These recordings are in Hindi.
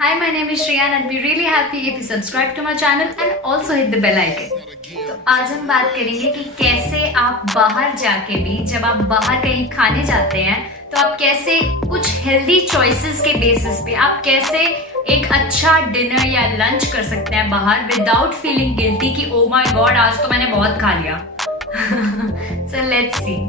Hi, my name is Shreya and I'd be really happy if you subscribe to my channel and also hit the bell icon. तो आज हम बात करेंगे कि कैसे आप बाहर जाके भी जब आप बाहर कहीं खाने जाते हैं तो आप कैसे कुछ हेल्दी चॉइसेस के बेसिस पे आप कैसे एक अच्छा डिनर या लंच कर सकते हैं बाहर विदाउट फीलिंग गिल्टी कि ओ माय गॉड आज तो मैंने बहुत खा लिया. So let's see.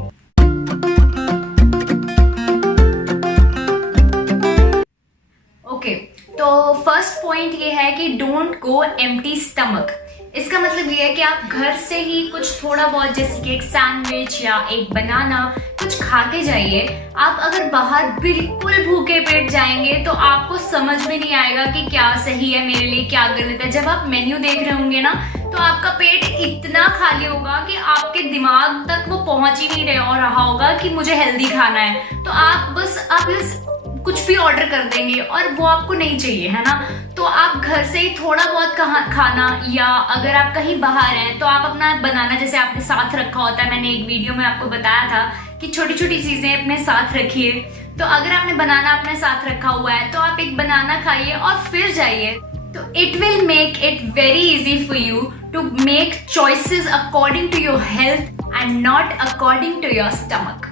ओके, तो फर्स्ट पॉइंट ये है कि डोंट गो एम्प्टी स्टमक. इसका मतलब ये है कि आप घर से ही कुछ थोड़ा बहुत जैसे कि एक सैंडविच या एक बनाना कुछ खा के जाइए. आप अगर बाहर बिल्कुल भूखे पेट जाएंगे तो आपको समझ में नहीं आएगा कि क्या सही है मेरे लिए, क्या गलत है. जब आप मेन्यू देख रहे होंगे ना तो आपका पेट इतना खाली होगा कि आपके दिमाग तक वो पहुंच ही नहीं रहा होगा कि मुझे हेल्दी खाना है. तो आप बस कुछ भी ऑर्डर कर देंगे और वो आपको नहीं चाहिए, है ना. तो आप घर से ही थोड़ा बहुत खाना, या अगर आप कहीं बाहर हैं तो आप अपना बनाना जैसे आपने साथ रखा होता है. मैंने एक वीडियो में आपको बताया था कि छोटी छोटी चीजें अपने साथ रखिए. तो अगर आपने बनाना अपने साथ रखा हुआ है तो आप एक बनाना खाइए और फिर जाइए. तो it will make it very easy for you to make choices according to your health and not according to your stomach.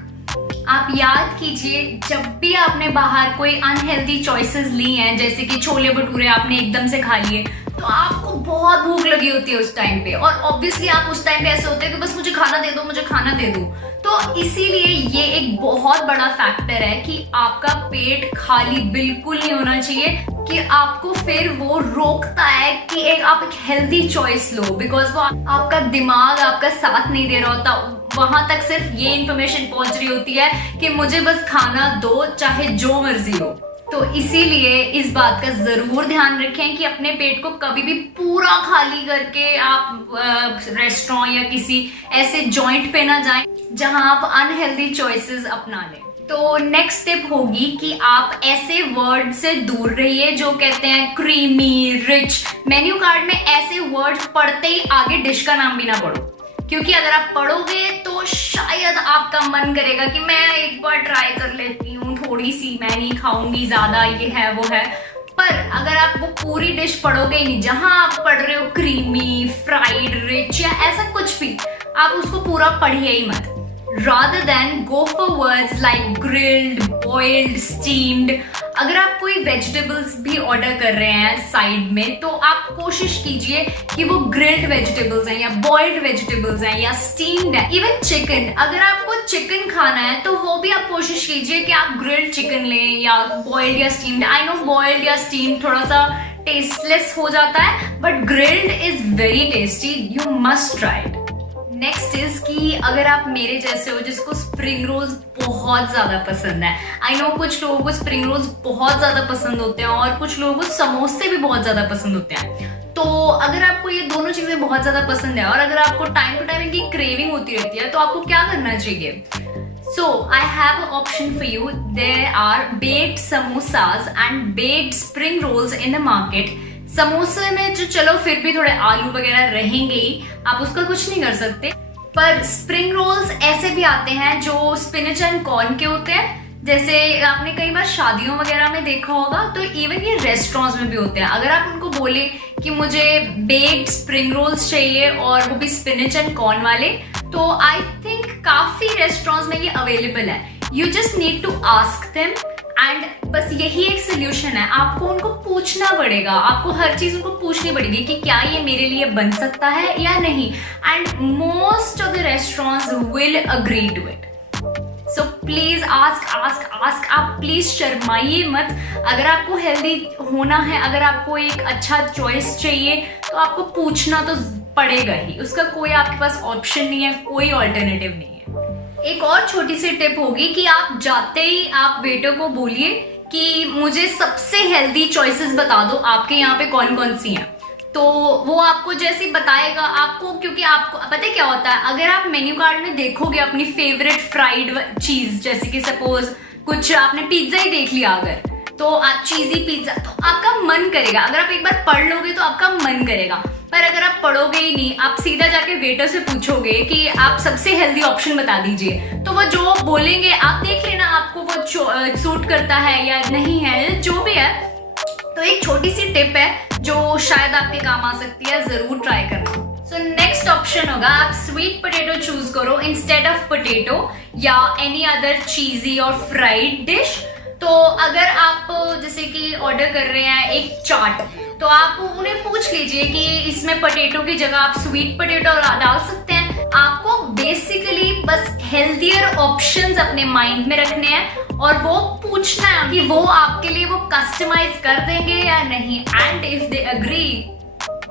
आप याद कीजिए जब भी आपने बाहर कोई अनहेल्दी चॉइसेस ली हैं, जैसे कि छोले भटूरे आपने एकदम से खा लिए, तो आपको बहुत भूख लगी होती है उस टाइम पे और ऑब्वियसली आप उस टाइम पे ऐसे होते हैं कि बस मुझे खाना दे दो, मुझे खाना दे दो. तो इसीलिए ये एक बहुत बड़ा फैक्टर है कि आपका पेट खाली बिल्कुल नहीं होना चाहिए, कि आपको फिर वो रोकता है कि आप एक हेल्दी चॉइस लो, बिकॉज वो आपका दिमाग आपका साथ नहीं दे रहा होता. वहां तक सिर्फ ये इंफॉर्मेशन पहुंच रही होती है कि मुझे बस खाना दो चाहे जो मर्जी हो. तो इसीलिए इस बात का जरूर ध्यान रखें कि अपने पेट को कभी भी पूरा खाली करके आप रेस्टोरेंट या किसी ऐसे जॉइंट पे ना जाएं जहां आप अनहेल्दी चॉइसेस अपना लें. तो नेक्स्ट स्टेप होगी कि आप ऐसे वर्ड से दूर रहिए जो कहते हैं क्रीमी, रिच. मेन्यू कार्ड में ऐसे वर्ड्स पढ़ते ही आगे डिश का नाम भी ना पढ़ो, क्योंकि अगर आप पढ़ोगे तो शायद आपका मन करेगा कि मैं एक बार ट्राई कर लेती हूँ, थोड़ी सी, मैं नहीं खाऊंगी ज्यादा, ये है वो है. पर अगर आप वो पूरी डिश पढ़ोगे ही नहीं, जहां आप पढ़ रहे हो क्रीमी, फ्राइड, रिच या ऐसा कुछ भी, आप उसको पूरा पढ़िए ही मत. rather than go for words like grilled, boiled, steamed. अगर आप कोई वेजिटेबल्स भी ऑर्डर कर रहे हैं साइड में तो आप कोशिश कीजिए कि वो ग्रिल्ड वेजिटेबल्स हैं या बॉइल्ड वेजिटेबल्स हैं या स्टीम्ड है. इवन चिकन, अगर आपको चिकन खाना है तो वो भी आप कोशिश कीजिए कि आप ग्रिल्ड चिकन लें या बॉइल्ड या स्टीम्ड. आई नो बॉइल्ड या स्टीम्ड थोड़ा सा टेस्टलेस हो जाता है, but grilled is very tasty. You must try it. Next is कि अगर आप मेरे जैसे हो जिसको स्प्रिंग रोल्स बहुत ज्यादा पसंद है. आई नो कुछ लोगों को स्प्रिंग रोल्स बहुत ज्यादा पसंद होते हैं और कुछ लोगों को समोसे भी बहुत ज्यादा पसंद होते हैं. तो अगर आपको ये दोनों चीजें बहुत ज्यादा पसंद है और अगर आपको टाइम टू टाइम इनकी क्रेविंग होती रहती है तो आपको क्या करना चाहिए. So I have an option for you. There are baked samosas and baked spring rolls in the market. समोसे में जो चलो फिर भी थोड़े आलू वगैरह रहेंगे ही, आप उसका कुछ नहीं कर सकते. पर स्प्रिंग रोल्स ऐसे भी आते हैं जो स्पिनच एंड कॉर्न के होते हैं, जैसे आपने कई बार शादियों वगैरह में देखा होगा. तो इवन ये रेस्टोरेंट्स में भी होते हैं. अगर आप उनको बोले कि मुझे बेक्ड स्प्रिंग रोल्स चाहिए और वो भी स्पिनच एंड कॉर्न वाले, तो आई थिंक काफी रेस्टोरेंट्स में ये अवेलेबल है. You just need to ask them and बस यही एक सोल्यूशन है. आपको उनको पूछना पड़ेगा, आपको हर चीज उनको पूछनी पड़ेगी कि क्या ये मेरे लिए बन सकता है या नहीं. And most of the restaurants will agree to it. So please ask ask ask. आप प्लीज शर्माइए मत. अगर आपको हेल्दी होना है, अगर आपको एक अच्छा चॉइस चाहिए तो आपको पूछना तो पड़ेगा ही. उसका कोई आपके पास ऑप्शन नहीं है, कोई ऑल्टरनेटिव नहीं है. एक और छोटी सी टिप होगी कि आप जाते ही आप वेटर को बोलिए कि मुझे सबसे हेल्दी चॉइसेस बता दो, आपके यहाँ पे कौन कौन सी हैं. तो वो आपको जैसे बताएगा आपको, क्योंकि आपको पता है क्या होता है, अगर आप मेन्यू कार्ड में देखोगे अपनी फेवरेट फ्राइड चीज, जैसे कि सपोज कुछ आपने पिज्जा ही देख लिया अगर, तो आप चीजी पिज्जा, तो आपका मन करेगा. अगर आप एक बार पढ़ लोगे तो आपका मन करेगा. पर अगर आप पढ़ोगे ही नहीं, आप सीधा जाके वेटर से पूछोगे कि आप सबसे हेल्दी ऑप्शन बता दीजिए, तो वो जो बोलेंगे आप देख लेना आपको वो सूट करता है या नहीं है, जो भी है. तो एक छोटी सी टिप है जो शायद आपके काम आ सकती है, जरूर ट्राई करना। सो नेक्स्ट ऑप्शन होगा, आप स्वीट पोटैटो चूज करो इंस्टेड ऑफ पोटैटो या एनी अदर चीजी और फ्राइड डिश। तो अगर आप जैसे कि ऑर्डर कर रहे हैं एक चाट, तो आप उन्हें पूछ लीजिए कि इसमें पोटैटो की जगह आप स्वीट पोटैटो डाल सकते हैं। आपको बेसिकली बस हेल्थियर ऑप्शंस अपने माइंड में रखने हैं और वो पूछना है कि वो आपके लिए वो कस्टमाइज कर देंगे या नहीं, and if they agree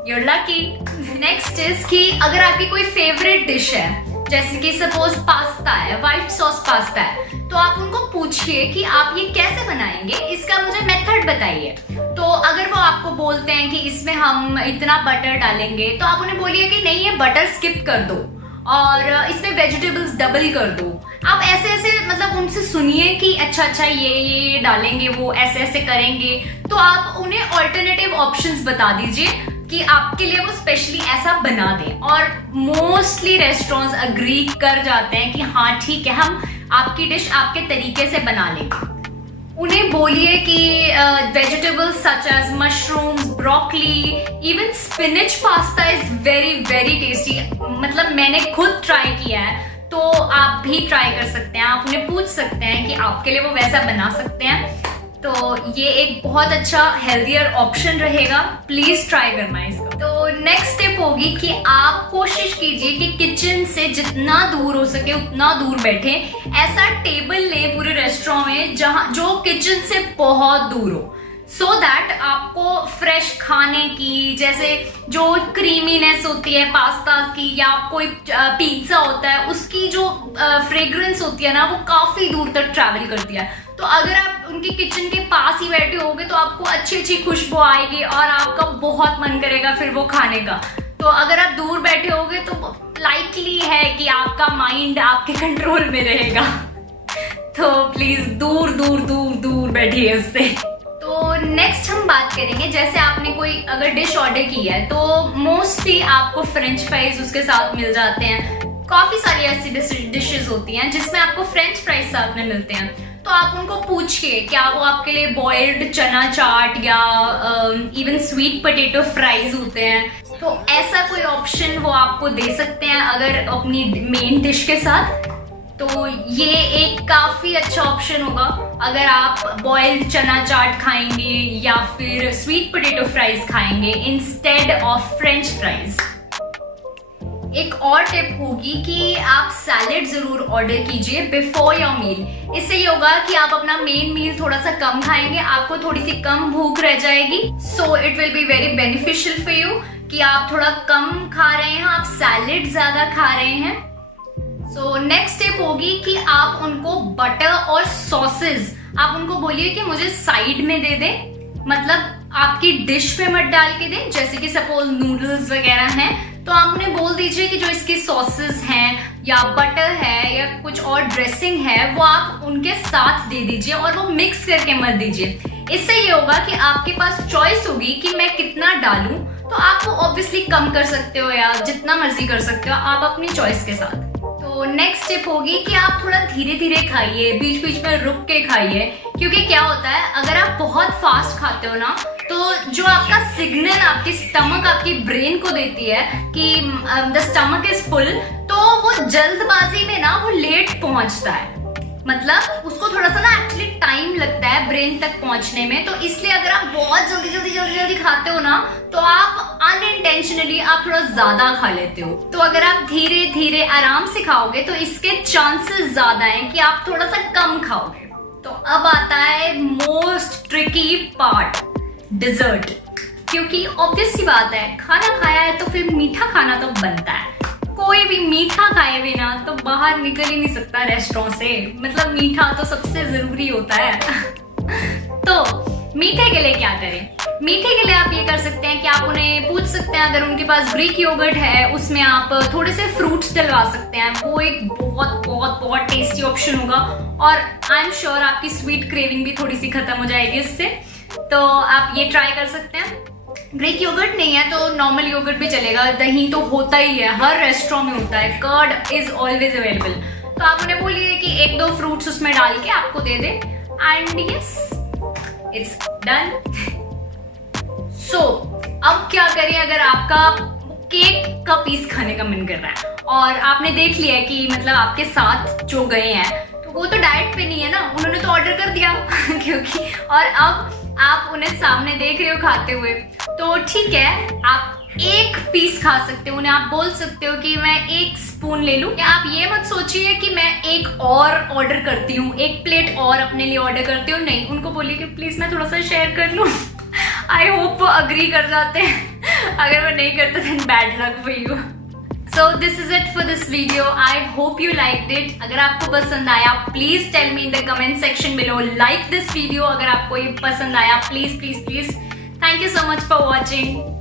you're lucky। Next is कि अगर आपकी कोई फेवरेट डिश है, जैसे कि सपोज पास्ता है, व्हाइट सॉस पास्ता है, तो आप उनको पूछिए कि आप ये कैसे बनाएंगे, इसका मुझे मेथड बताइए। तो अगर वो आपको बोलते हैं कि इसमें हम इतना बटर डालेंगे, तो आप उन्हें बोलिए कि नहीं, ये बटर स्किप कर दो और इसमें वेजिटेबल्स डबल कर दो। आप ऐसे ऐसे मतलब उनसे सुनिए कि अच्छा ये डालेंगे, वो ऐसे ऐसे करेंगे। तो आप उन्हें ऑल्टरनेटिव ऑप्शंस बता दीजिए कि आपके लिए वो स्पेशली ऐसा बना दें, और मोस्टली रेस्टोरेंट्स अग्री कर जाते हैं कि हाँ ठीक है, हम आपकी डिश आपके तरीके से बना लेंगे। उन्हें बोलिए कि vegetables such as mushrooms, broccoli, even spinach pasta is very very tasty. मतलब मैंने खुद ट्राई किया है, तो आप भी ट्राई कर सकते हैं। आप उन्हें पूछ सकते हैं कि आपके लिए वो वैसा बना सकते हैं। तो ये एक बहुत अच्छा हेल्थियर ऑप्शन रहेगा, प्लीज ट्राई करना इसको। तो नेक्स्ट स्टेप होगी कि आप कोशिश कीजिए कि किचन से जितना दूर हो सके उतना दूर बैठे। ऐसा टेबल लें पूरे रेस्टोरेंट में जहां जो किचन से बहुत दूर हो, सो दैट आपको फ्रेश खाने की, जैसे जो क्रीमीनेस होती है पास्ता की या कोई पिज्जा होता है, उसकी जो फ्रेग्रेंस होती है ना, वो काफी दूर तक ट्रैवल करती है। तो अगर आप उनकी किचन के पास ही बैठे होगे तो आपको अच्छी अच्छी खुशबू आएगी और आपका बहुत मन करेगा फिर वो खाने का। तो अगर आप दूर बैठे होगे तो लाइकली है कि आपका माइंड आपके कंट्रोल में रहेगा। तो प्लीज दूर दूर दूर दूर बैठिए उससे। तो नेक्स्ट हम बात करेंगे, जैसे आपने कोई अगर डिश ऑर्डर की है तो मोस्टली आपको फ्रेंच फ्राइज उसके साथ मिल जाते हैं। काफी सारी ऐसी डिशेस होती हैं जिसमें आपको फ्रेंच फ्राइज साथ में मिलते हैं। तो आप उनको पूछिए क्या वो आपके लिए बॉइल्ड चना चाट या इवन स्वीट पोटैटो फ्राइज होते हैं। तो ऐसा कोई ऑप्शन वो आपको दे सकते हैं अगर अपनी मेन डिश के साथ। तो ये एक काफी अच्छा ऑप्शन होगा अगर आप बॉइल्ड चना चाट खाएंगे या फिर स्वीट पोटैटो फ्राइज खाएंगे इंस्टेड ऑफ फ्रेंच फ्राइज। एक और टिप होगी कि आप सैलेड जरूर ऑर्डर कीजिए बिफोर योर मील। इससे ये होगा कि आप अपना मेन मील थोड़ा सा कम खाएंगे, आपको थोड़ी सी कम भूख रह जाएगी। So it will be very beneficial for you कि आप थोड़ा कम खा रहे हैं, आप सैलेड ज्यादा खा रहे हैं। सो नेक्स्ट स्टेप होगी कि आप उनको बटर और सॉसेस आप उनको बोलिए कि मुझे साइड में दे दें, मतलब आपकी डिश पे मत डाल के दें। जैसे कि सपोज नूडल्स वगैरह हैं तो आप उन्हें बोल दीजिए कि जो इसके सॉसेस हैं या बटर है या कुछ और ड्रेसिंग है वो आप उनके साथ दे दीजिए और वो मिक्स करके मत दीजिए। इससे ये होगा कि आपके पास चॉइस होगी कि मैं कितना डालूं, तो आप वो ऑब्वियसली कम कर सकते हो या जितना मर्जी कर सकते हो आप अपनी चॉइस के साथ। तो नेक्स्ट टिप होगी कि आप थोड़ा धीरे धीरे खाइए, बीच बीच में रुक के खाइए, क्योंकि क्या होता है अगर आप बहुत फास्ट खाते हो ना तो जो आपका सिग्नल आपकी स्टमक आपकी ब्रेन को देती है कि द स्टमक इज फुल, तो वो जल्दबाजी में ना वो लेट पहुंचता है, मतलब उसको थोड़ा सा ना एक्चुअली टाइम लगता है ब्रेन तक पहुंचने में। तो इसलिए अगर आप बहुत जल्दी जल्दी जल्दी जल्दी खाते हो ना तो आप अनइंटेंशनली आप थोड़ा ज्यादा खा लेते हो। तो अगर आप धीरे धीरे आराम से खाओगे तो इसके चांसेस ज्यादा हैं कि आप थोड़ा सा कम खाओगे। तो अब आता है मोस्ट ट्रिकी पार्ट, डिजर्ट। क्योंकि ऑब्वियस सी बात है खाना खाया है तो फिर मीठा खाना तो बनता है। कोई भी मीठा खाए बिना तो बाहर निकल ही नहीं सकता रेस्टोरेंट से, मतलब मीठा तो सबसे जरूरी होता है। तो मीठे के लिए क्या करें? मीठे के लिए आप ये कर सकते हैं कि आप उन्हें पूछ सकते हैं, अगर उनके पास ग्रीक योगर्ट है उसमें आप थोड़े से फ्रूट्स डलवा सकते हैं, वो एक बहुत बहुत बहुत टेस्टी ऑप्शन होगा और आई एम श्योर आपकी स्वीट क्रेविंग भी थोड़ी सी खत्म हो जाएगी इससे। तो आप ये ट्राई कर सकते हैं। ग्रीक योगर्ट नहीं है तो नॉर्मल योगर्ट भी चलेगा, दही तो होता ही है, हर रेस्टोरेंट में होता है, कर्ड इज ऑलवेज अवेलेबल। तो आप उन्हें बोलिए कि एक दो फ्रूट्स उसमें डाल के आपको दे दे एंड यस इट्स डन। सो अब क्या करें अगर आपका केक का पीस खाने का मन कर रहा है और आपने देख लिया है कि मतलब आपके साथ जो गए हैं तो वो तो डाइट पे नहीं है ना, उन्होंने तो ऑर्डर कर दिया क्योंकि और अब आप उन्हें सामने देख रहे हो खाते हुए, तो ठीक है आप एक पीस खा सकते हो, उन्हें आप बोल सकते हो कि मैं एक स्पून ले लूं। या आप ये मत सोचिए कि मैं एक और ऑर्डर करती हूँ, एक प्लेट और अपने लिए ऑर्डर करती हूँ, नहीं, उनको बोलिए कि प्लीज मैं थोड़ा सा शेयर कर लूं। आई होप वो अग्री कर जाते हैं, अगर वो नहीं करते then bad luck for you. So this is it for this video, I hope you liked it. अगर आपको पसंद आया please tell me in the comment section below, like this video अगर आपको ये पसंद आया, please please please. Thank you so much for watching.